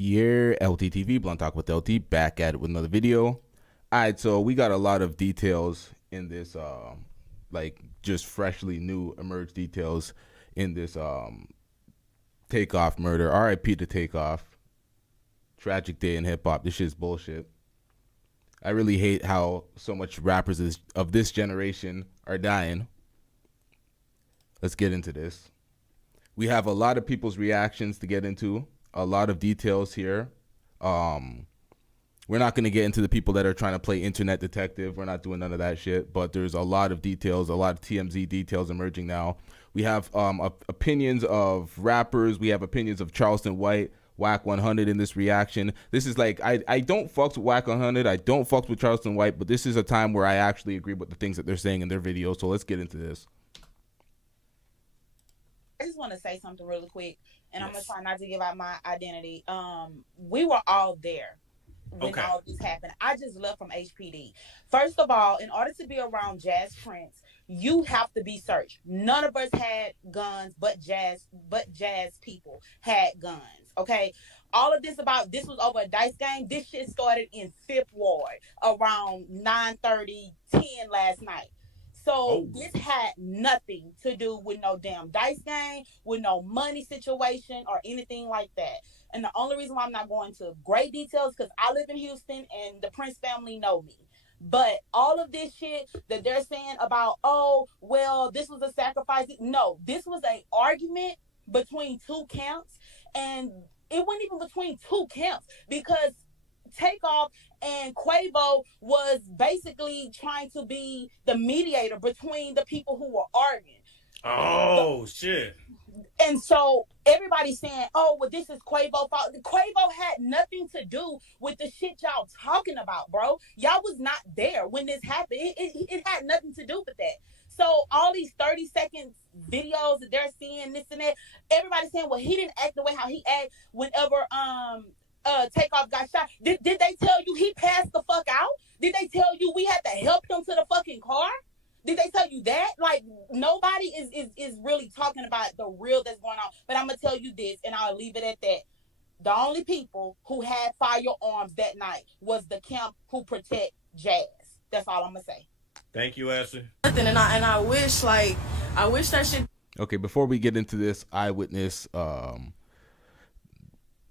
Your LTTV, Blunt Talk with LT, back at it with another video. Alright, so we got a lot of details in this, like just freshly new emerged details in this Takeoff murder. RIP to Takeoff. Tragic day in hip hop. This shit's bullshit. I really hate how so much rappers of this generation are dying. Let's get into this. We have a lot of people's reactions to get into. A lot of details here. We're not going to get into the people that are trying to play internet detective. We're not doing none of that shit. But there's a lot of details, a lot of TMZ details emerging now. We have opinions of rappers. We have opinions of Charleston White, Whack 100 in this reaction. This is like, I don't fuck with Whack 100. I don't fuck with Charleston White. But this is a time where I actually agree with the things that they're saying in their videos. So let's get into this. I just want to say something really quick, and I'm going to try not to give out my identity. We were all there when all this happened. I just left from HPD. First of all, in order to be around Jazz Prince, you have to be searched. None of us had guns, but jazz people had guns, okay? All of this was over a dice game. This shit started in 5th Ward around 9:30, 10 last night. So this had nothing to do with no damn dice game, with no money situation or anything like that. And the only reason why I'm not going into great details because I live in Houston and the Prince family know me. But all of this shit that they're saying about, oh, well, this was a sacrifice. No, this was an argument between two camps. And it wasn't even between two camps because Takeoff and Quavo was basically trying to be the mediator between the people who were arguing. Oh, shit. And so everybody's saying, oh, well, this is Quavo's fault. Quavo had nothing to do with the shit y'all talking about, bro. Y'all was not there when this happened. It had nothing to do with that. So all these 30-second videos that they're seeing, this and that, everybody's saying, well, he didn't act the way how he acted whenever Takeoff got shot. Did they tell you he passed the fuck out? Did they tell you we had to help him to the fucking car? Did they tell you that? Like, nobody is really talking about the real that's going on. But I'm going to tell you this, and I'll leave it at that. The only people who had firearms that night was the camp who protect Jazz. That's all I'm going to say. Thank you, Ashley. And I wish that shit. Okay, before we get into this eyewitness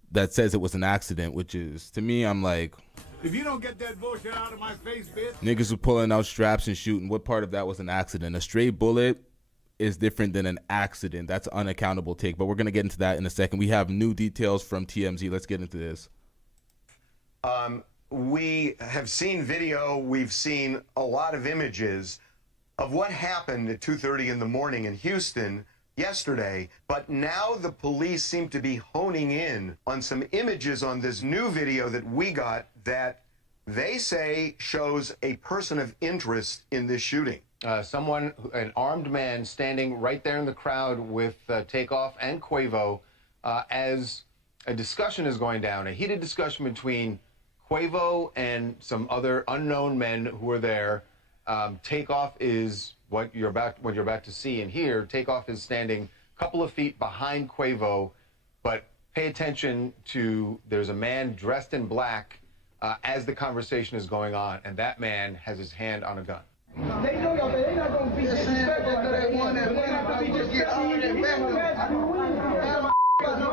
that says it was an accident, which is, to me, I'm like, if you don't get that bullshit out of my face, bitch. Niggas were pulling out straps and shooting. What part of that was an accident? A stray bullet is different than an accident. That's an unaccountable take, but we're going to get into that in a second. We have new details from TMZ. Let's get into this. We have seen video. We've seen a lot of images of what happened at 2:30 in the morning in Houston yesterday, but now the police seem to be honing in on some images on this new video that we got that they say shows a person of interest in this shooting. An armed man standing right there in the crowd with Takeoff and Quavo as a discussion is going down, a heated discussion between Quavo and some other unknown men who are there. Takeoff is what you're about to see and hear. Takeoff is standing a couple of feet behind Quavo, but pay attention to, there's a man dressed in black as the conversation is going on, and that man has his hand on a gun. They know y'all, but they not gonna be disrespectful. They not gonna be disrespectful.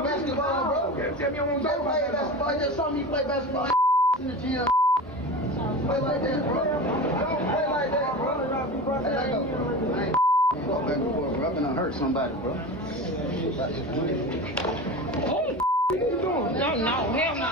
Basketball, bro. Tell me I won't talk about basketball. I just saw me play basketball in the gym. Play like that, bro. Don't play like that, bro. I ain't go back and forth, bro. I've been hurt somebody, bro. Oh, what are you doing? No, hell no.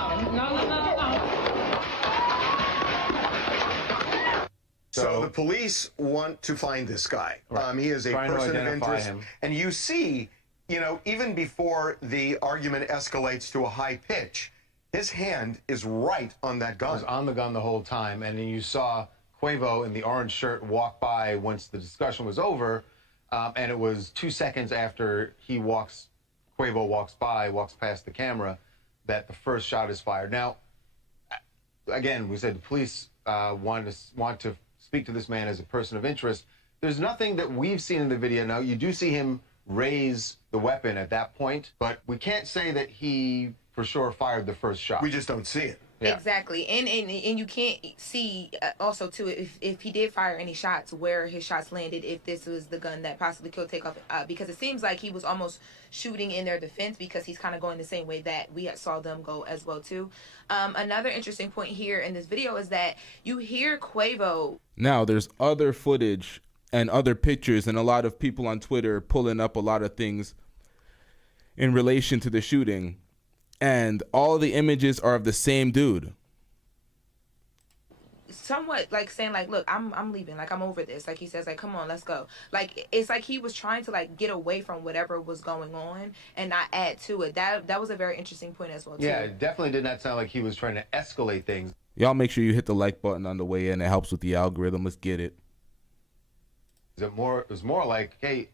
So the police want to find this guy. Right. He is a person of interest. And you see, you know, even before the argument escalates to a high pitch, his hand is right on that gun. He was on the gun the whole time, and then you saw Quavo in the orange shirt walk by once the discussion was over, and it was 2 seconds after Quavo walks past the camera, that the first shot is fired. Now, again, we said the police want to speak to this man as a person of interest. There's nothing that we've seen in the video. Now, you do see him raise the weapon at that point, but we can't say that he for sure fired the first shot. We just don't see it. Yeah. Exactly, and you can't see also too if he did fire any shots, where his shots landed, if this was the gun that possibly killed Takeoff, because it seems like he was almost shooting in their defense, because he's kind of going the same way that we saw them go as well too. Another interesting point here in this video is that you hear Quavo. Now there's other footage and other pictures, and a lot of people on Twitter pulling up a lot of things in relation to the shooting. And all the images are of the same dude. Somewhat like saying like, look, I'm leaving, like I'm over this, like he says, like come on, let's go. Like it's like he was trying to like get away from whatever was going on and not add to it. That was a very interesting point as well too. Yeah, it definitely did not sound like he was trying to escalate things. Y'all make sure you hit the like button on the way in. It helps with the algorithm. Let's get it. It was more like, hey,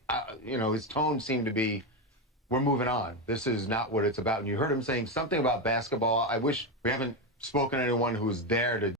you know, his tone seemed to be, we're moving on. This is not what it's about. And you heard him saying something about basketball. I wish we haven't spoken to anyone who's there to